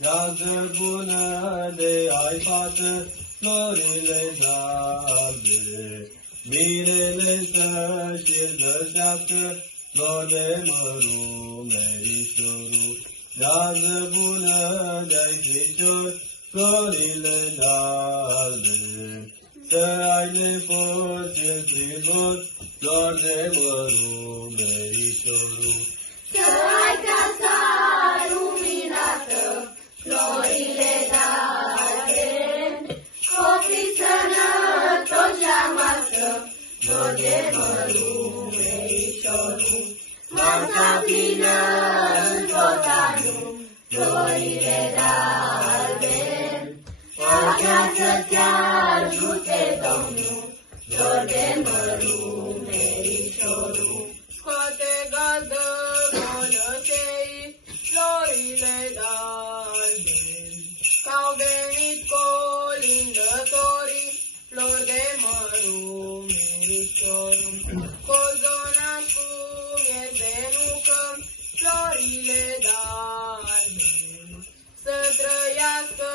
Yazbuna de ayfat florile darbe mirele taşir dășească flor de măru merișoru. Yazbuna de-ai ficior florile darbe să ai nepoți în tribut flor de măru merișoru. Să ai casa luminată, florile darbe, copii sănătoși la masă, flor de măru merișoru. Masa plină în tot anul, florile darbe, așa să te ajute Domnul, flor de măru merișoru. Scoate gazdă mănășei florile darbe, că-au venit colindătorii, flori de măru merișoru. Cozonaș cum este nucă, florile darbe, să trăiască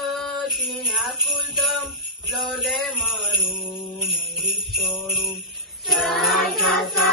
cine ascultă, flori de măru merișoru. Să ai casa